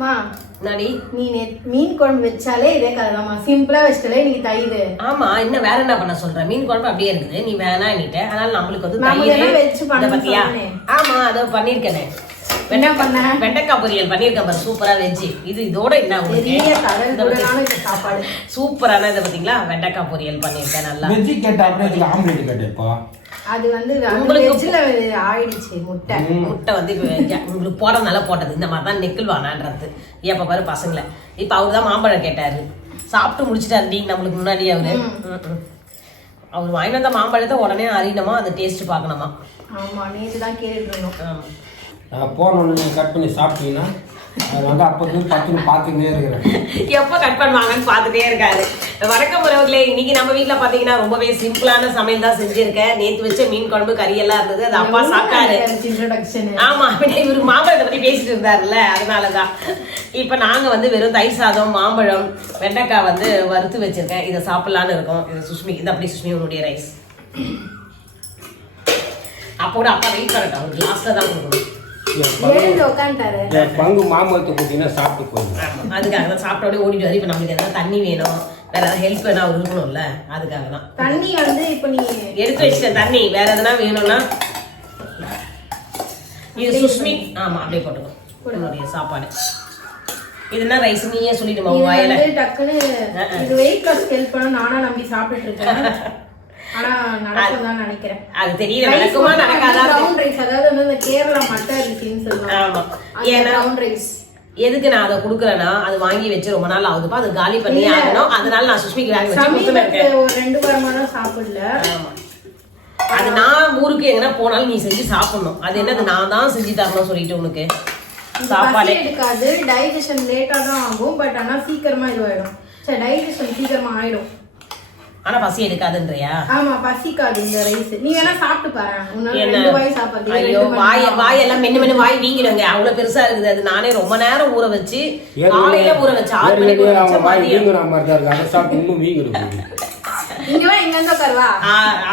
மா நாடி நீ மீன் குழம்பு வச்சாலே இதே கதைதாம்மா. சிம்பிளா வச்சிட்டாலே நீ தயிர். ஆமா, இன்னும் வேற என்ன பண்ண சொல்ற? மீன் குழம்பு அப்படியே இருக்குது, நீ வேணான்னுட்ட. அதனால நம்மளுக்கு வந்து தயிர் வச்சு பண்ண பத்தியா? ஆமா, அதை பண்ணிருக்கேனே. என்ன பண்ண? வெண்டைக்காய் பொரியல் பண்ணிருக்கேன் பாரு, சூப்பரா வெஜ்ஜி. இதோட என்ன சாப்பாடு சூப்பரான இதை பாத்தீங்களா? வெண்டைக்காய் பொரியல் பண்ணிருக்கேன் நல்லா. வெஜ்ஜி கேட்டா அப்படியே ஆம்லெட் கேட்டேப்பா. அது வந்து உங்களுக்கு ஆயிடுச்சு. முட்டை வந்து உங்களுக்கு போடனால போட்டது. இந்த மாதிரி தான் நெக்கில் வானான்றது எப்ப பாரு பசங்களை. இப்ப அவரு தான் மாம்பழம் கேட்டாரு, சாப்பிட்டு முடிச்சுட்டாரு நீ நம்மளுக்கு முன்னாடி. அவர் வாங்கிட்டு வந்த மாம்பழத்தை உடனே அறியணுமா, அந்த டேஸ்ட் பார்க்கணுமா. ஆமா, நேற்று தான் கேட்டுருந்தோம். நான் போனோன்னு நீங்கள் கட் பண்ணி சாப்பிட்டீங்கன்னா அது வந்து அப்போ பத்துன்னு பார்த்துக்கிட்டே இருக்கிறேன். எப்போ கட் பண்ணுவாங்கன்னு பார்த்துட்டே இருக்காரு. வணக்கம் உறவுகளே, இன்னைக்கு நம்ம வீட்டில் பார்த்தீங்கன்னா ரொம்பவே சிம்பிளான சமையல் தான் செஞ்சிருக்கேன். நேற்று வச்ச மீன் குழம்பு கறியெல்லாம் இருந்தது, அது அப்பா சாப்பிட்டாரு. ஆமா, இவரு மாம்பழத்தை பற்றி பேசிட்டு இருந்தாருல்ல, அதனாலதான். இப்போ நாங்கள் வந்து வெறும் தயிர் சாதம், மாம்பழம், வெண்டைக்காய் வந்து வறுத்து வச்சிருக்கேன். இதை சாப்பிடலான்னு இருக்கோம். இது சுஷ்மி, இது அப்படி சுஷ்மி உன்னுடைய ரைஸ். அப்போட அப்பா வெயிட் பண்ணட்டும், ஒரு கிளாஸ்ல தான் கொடுக்கணும். பங்கு மாம்பழத்தை போட்டீங்கன்னா சாப்பிட்டு போயிடும். அதுக்காக தான் சாப்பிட்டோட ஓடிட்டு வர. இப்ப நம்மளுக்கு எதாவது தண்ணி வேணும், வேற ஏதாவது ஹெல்ப் வேணா அவர் இருக்கணும்ல, அதுக்காக தான். தண்ணி வந்து இப்ப நீ எடுத்து வச்சிட்டேன் தண்ணி. வேற எதனா வேணும்னா இது சுஷ்மி. ஆமா, அப்படியே போட்டுக்கோ. உன்னுடைய சாப்பாடு இது என்ன ரைஸ் நீயே சொல்லிடுமா உங்க வாயில? டக்குன்னு இது வெயிட் லாஸ் ஹெல்ப் பண்ண நானா நம்பி சாப்பிட்டுட்டு இருக்கேன். ஆனா நடக்கும்தான் நினைக்கிறேன். அது தெரியல, நடக்குமா நடக்காதா. ரவுண்ட் ரைஸ், அதாவது வந்து இந்த கேரளா மட்டை அரிசின்னு சொல்லுவாங்க. ஆமா, ஏன்னா ரவுண்ட் ரைஸ் எதுக்கு நான் அதை குடுக்குறேன்னா, அது வாங்கி வச்சு ரொம்ப நாள் ஆகுதுப்பா, அது காலி பண்ணி ஆகணும். அதனால நான் சுஷ்மிக்கு வேக வச்சு கொடுத்துருக்கேன். ஒரு 2 வாரமா தான் சாப்பிடல. அது நான் ஊருக்கு எங்கன்னா போனாலும் நீ செஞ்சு சாப்பிடணும். அது என்னது நான் தான் செஞ்சு தரணும் சொல்லிட்டு உனக்கு சாப்பாடு எடுக்காது. டைஜஷன் லேட்டா தான் ஆகும், பட் ஆனா சீக்கிரமா இதுவாயிடும். சரி, டைஜஷன் சீக்கிரமா ஆயிடும். ஆனா பசி எடுக்காதுன்றியா? ஆமா, பசிக்காது இந்த ரைஸ். நீ வேணா சாப்பிட்டு பாரு. உன்னால 2 வாய் சாப்பிடுறது. ஐயோ, வாய் எல்லாம் மென்னு வாய் வீங்கிடுங்க, அவ்வளவு பெருசா இருக்குது. அது நானே ரொம்ப நேரம் ஊற வச்சு, காலையில ஊற வச்சு 6 மணிக்கு ஊற வச்சு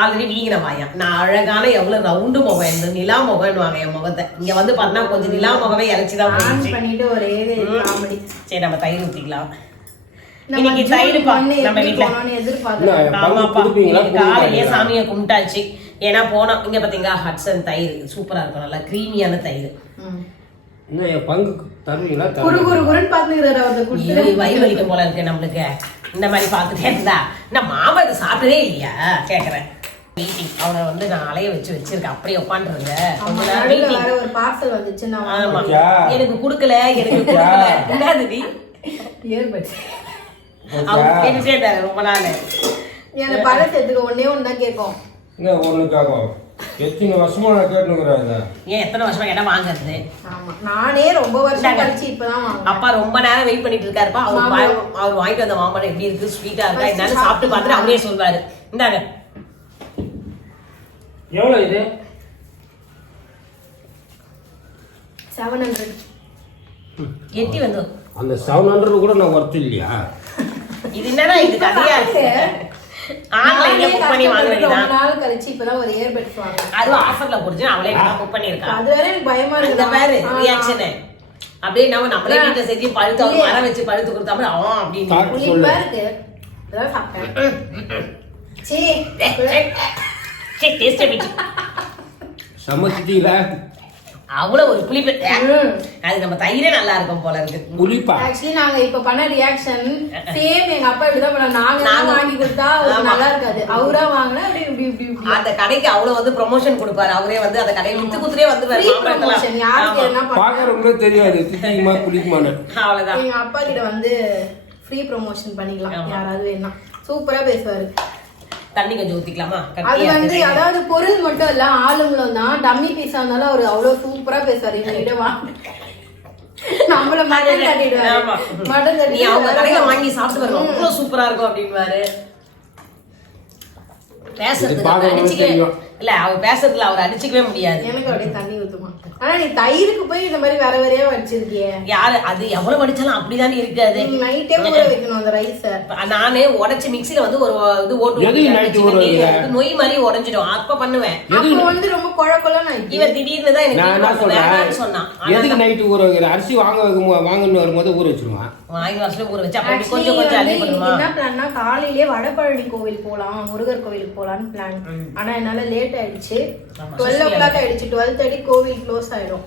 ஆல்ரெடி வீங்கின வாயா. நான் அழகான எவ்வளவு ரவுண்டு முகம், இந்த நிலா முகம் வாங்க என் முகத்தை. இங்க வந்து பார்த்தா கொஞ்சம் நிலா முகமே இறைச்சிதான் பண்ணிட்டு ஒரே காமெடி. சரி, நம்ம தயிர் ஊத்திக்கலாம். இன்னைக்கு தயிர் நம்ம வீட்டுல காலையே சாமியை கும்பிட்டாச்சு. ஏன்னா போனோம் இங்க பாத்தீங்களா, ஹட்சன் தயிர் சூப்பரா இருக்கும், நல்லா கிரீமியான தயிர். வயிறு வலிக்கும் போல இருக்கு நம்மளுக்கு இந்த மாதிரி பாத்துட்டே இருந்தா. நான் மாமா இதை சாப்பிட்டதே இல்லையா கேக்குறேன். மீட்டிங் அவனை வந்து நான் அலைய வச்சிருக்கேன், அப்படியே உட்காந்துருங்க. எனக்கு குடுக்கல, எனக்கு குடுக்கல. என்னது ரொம்ப நாள் பழத்துக்கு ஒன்னே ஒண்ணுதான் கேட்கும். எத்தனை வருஷமா நான் கேட்டுக்கிறாங்க. ஏன் எத்தனை வருஷமா கேட்டா வாங்குறது? நானே ரொம்ப வருஷம் கழிச்சு இப்பதான் அப்பா ரொம்ப நேரம் வெயிட் பண்ணிட்டு இருக்காருப்பா. அவர் வாங்கிட்டு வந்த மாம்பழம் எப்படி இருக்கு, ஸ்வீட்டா இருக்கா என்னன்னு சாப்பிட்டு பார்த்துட்டு அவரே சொல்வாரு. இந்தாங்க. எவ்வளவு இது? 700. எட்டி வந்து அந்த 700 கூட நான் ஒர்த் இல்லையா? இது என்னடா இது கதையா இருக்கு? ஆன்லைன்ல புக் பண்ணி வாங்க வேண்டியதா? ரொம்ப நாள் கழிச்சு இப்பதான் ஒரு இயர்பட்ஸ் வாங்க. அது ஆஃபர்ல போடுச்சு, அவளே புக் பண்ணிருக்கா. அது வேற எனக்கு பயமா இருக்கு. இந்த வேற ரியாக்ஷன் அப்படியே நம்மளே வீட்ல செஞ்சு பழுத்து அவங்க மரம் வச்சு பழுத்து கொடுத்தாம அவன் அப்படின்னு புளிப்பா இருக்கு. இதெல்லாம் சாப்பிட்டேன். சீ டேஸ்ட் எப்படி சமைச்சிட்டீங்களா? அவ்வளவு ஒரு புளிப்பு. அது நம்ம தயிரே நல்லா இருக்கும் போல இருக்கு. புளிப்பா ஆக்சுவலி நாங்க இப்ப பண்ண ரியாக்ஷன் சேம். எங்க அப்பா இப்படிதான் பண்ணாங்க. நாங்க வாங்கி கொடுத்தா நல்லா இருக்காது, அவரா வாங்கினா இப்படி அந்த கடைக்கு அவ்வளவு வந்து ப்ரொமோஷன் கொடுப்பாரு. அவரே வந்து அந்த கடையை வித்து குத்துறே வந்து யாருக்கு என்ன பாக்குறவங்களுக்கு தெரியாது புளிக்குமா புளிக்குமான்னு. அவ்வளவுதான். எங்க அப்பா கிட்ட வந்து ஃப்ரீ ப்ரொமோஷன் பண்ணிக்கலாம், யாராவது வேணா. சூப்பரா பேசுவாரு. தண்ணி கொஞ்சம் ஊத்திக்கலாமா? அது வந்து அதாவது பொருள் மட்டும் இல்ல, ஆளுங்களும் தான். டம்மி பீஸா இருந்தாலும் அவரு அவ்வளவு சூப்பரா பேசுவாரு. எங்ககிட்ட நம்மள மட்டன் தட்டிடுவாரு. மட்டன் தட்டி அவங்க கடையில வாங்கி சாப்பிட்டு வருவோம், அவ்வளவு சூப்பரா இருக்கும் அப்படின்வாரு. இல்ல அவ பேசுறதுல அவர் அடிச்சுக்கவே முடியாது. எனக்கு அப்படியே தண்ணி ஊத்துமா. ஆனா நீ தயிருக்கு போய் இந்த மாதிரி வேற வேறையா வச்சிருக்கியே. யாரு அது எவ்வளவு வடிச்சாலும் அப்படிதானே இருக்காது. நைட்டே ஊற வைக்கணும் அந்த ரைஸ. நானே உடைச்சு மிக்ஸில வந்து ஒரு இது ஓட்டு நொய் மாதிரி உடைஞ்சிடும். அப்ப பண்ணுவேன். அப்ப வந்து ரொம்ப கொழ கொழன்னு ஆயிடுச்சு. இவன் திடீர்னு தான் எனக்கு வேணாம்னு சொன்னான். எதுக்கு நைட்டு ஊற வைக்கிற? அரிசி வாங்கன்னு வரும்போது ஊற வச்சிருவான். வாங்கி வருஷம் ஊற வச்சு அப்ப கொஞ்சம் கொஞ்சம் அள்ளி பண்ணுமா. என்ன பிளான்னா காலையிலேயே வடபழனி கோவில் போலாம், முருகர் கோவிலுக்கு போலான்னு பிளான். ஆனா என்னால லேட் ஆயிடுச்சு. 12 o'clock ஆயிடுச்சு. 12:30 கோவில் க்ளோஸ் ஆயிடும்.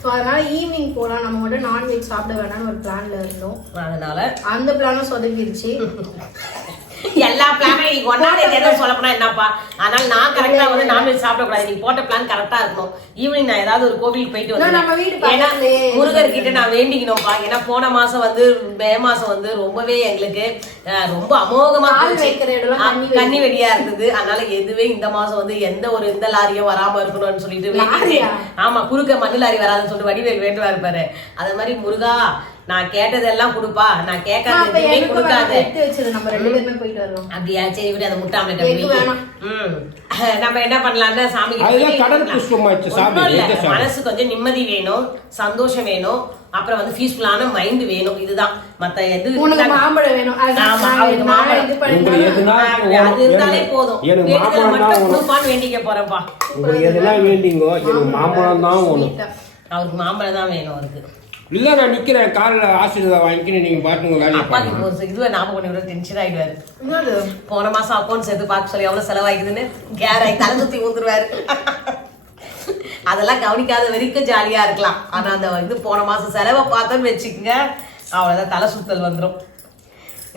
சோ அதனால ஈவினிங் போலாம், நம்ம மட்டும் நான்வெஜ் சாப்பிட வேணாம்னு ஒரு பிளான்ல இருந்தோம். அதனால அந்த பிளானும் சொதப்பிடுச்சு. எல்லா பிளானும் நீ ஒன்னாலே எதாவது சொல்ல போனா என்னப்பா. அதனால நான் கரெக்டா வந்து நான்வெஜ் சாப்பிடக்கூடாது. நீ போட்ட பிளான் கரெக்டா இருக்கணும். ஈவினிங் நான் ஏதாவது ஒரு கோவிலுக்கு போயிட்டு வந்து ஏன்னா முருகர் கிட்ட நான் வேண்டிக்கணும்ப்பா. ஏன்னா போன மாசம் வந்து மே மாசம் வந்து ரொம்பவே எங்களுக்கு ரொம்ப அமோகமா கன்னி வெடியா இருந்தது. அதனால எதுவே இந்த மாசம் வந்து எந்த ஒரு இந்த லாரியும் வராம இருக்கணும்னு சொல்லிட்டு ஆமா குறுக்க மண்ணு லாரி வராதுன்னு சொல்லிட்டு வடிவேல் வேண்டுவா இருப்பாரு. அது மாதிரி முருகா நான் கேட்டதெல்லாம் கொடுப்பா, நான் கேட்காதே கொடுக்காத. அப்படியா? சரி விட அந்த முட்டை ஆம்லெட் நம்ம என்ன பண்ணலாம்னா சாமி மனசு கொஞ்சம் நிம்மதி வேணும், சந்தோஷம் வேணும், அப்புறம் வந்து பீஸ்ஃபுல்லான மைண்ட் வேணும். இதுதான் மத்த எது அது இருந்தாலே போதும். மட்டும் வேண்டிக்க போறப்பா. அவருக்கு மாம்பழம் தான் வேணும். அவருக்கு இல்ல நான் நிக்கிறேன் காலைல ஆசீர்வாதம் வாங்கிக்கின்னு நீங்க பாத்துங்க. அப்பாக்கு ஒரு இதுவே ஞாபகம் பண்ணி விட டென்ஷன் ஆயிடுவாரு. போன மாசம் அக்கௌண்ட் சேர்த்து பார்க்க சொல்லி எவ்வளவு செலவாயிக்குதுன்னு கேராய் தலை சுத்தி ஊந்துருவாரு. அதெல்லாம் கவனிக்காத வரைக்கும் ஜாலியா இருக்கலாம். ஆனா அந்த இது போன மாசம் செலவை பார்த்தோன்னு வச்சுக்கோங்க, அவ்வளவுதான் தலை சுத்தல் வந்துடும்.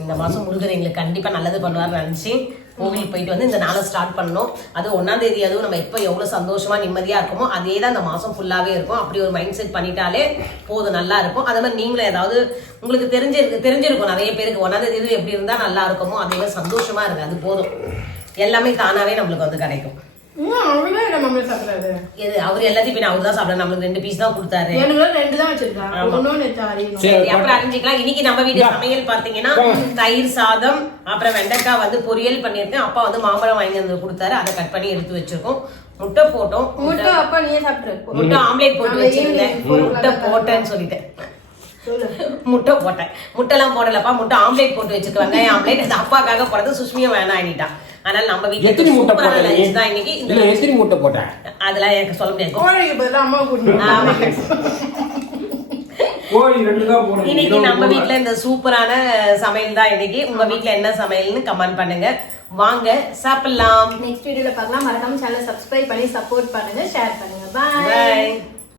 இந்த மாசம் முருகர் எங்களுக்கு கண்டிப்பா நல்லது பண்ணுவார்னு நினைச்சு கோவிலுக்கு போயிட்டு வந்து இந்த நாளை ஸ்டார்ட் பண்ணோம். அது 1ஆம் தேதி அதுவும் நம்ம எப்போ எவ்வளவு சந்தோஷமா நிம்மதியா இருக்குமோ அதே தான் இந்த மாசம் ஃபுல்லாவே இருக்கும். அப்படி ஒரு மைண்ட் செட் பண்ணிட்டாலே போதும், நல்லா இருக்கும். அதே மாதிரி நீங்களும் ஏதாவது உங்களுக்கு தெரிஞ்சிருக்கும் நிறைய பேருக்கு 1ஆம் தேதி எப்படி இருந்தா நல்லா இருக்குமோ அதே மாதிரி சந்தோஷமா இருக்கு. அது போதும், எல்லாமே தானாவே நம்மளுக்கு வந்து கிடைக்கும். அவரு எல்லாத்தையும் அவரு தான் சாப்பிட, நம்மளுக்கு 2 பீஸ் தான் கொடுத்தாரு. அப்புறம் அறிஞ்சிக்கலாம். இன்னைக்கு நம்ம வீட்டு சமையல் பாத்தீங்கன்னா தயிர் சாதம், அப்புறம் வெண்டைக்காய் வந்து பொரியல் பண்ணிருக்கேன். அப்பா வந்து மாம்பழம் வாங்கி வந்து கொடுத்தாரு, அதை கட் பண்ணி எடுத்து வச்சிருக்கோம். முட்டை போட்டோம். முட்டை ஆம்லேட் போட்டு வச்சிருக்கேன். முட்டை போட்டேன்னு சொல்லிட்டேன். முட்டை போட்டேன். முட்டை எல்லாம் போடலப்பா, முட்டை ஆம்லேட் போட்டு வச்சிருக்க. வெங்காயம் ஆம்லேட் அது அப்பாக்காக போடுறது, சுஷ்மியும் வேணாம் ஆயிட்டான். அதனால நம்ம வீட்டுல எத்தனை முட்டை போட்டேன் அதெல்லாம் எனக்கு சொல்ல முடியாது. இன்னைக்கு நம்ம வீட்டுல இந்த சூப்பரான சமையல் தான். இன்னைக்கு உங்க வீட்டுல என்ன சமையல்னு கமெண்ட் பண்ணுங்க. வாங்க சாப்பிடலாம். நெக்ஸ்ட் வீடியோல பார்க்கலாம். மறக்காம சேனலை சப்ஸ்கிரைப் பண்ணி சப்போர்ட் பண்ணுங்க, ஷேர் பண்ணுங்க. பாய்.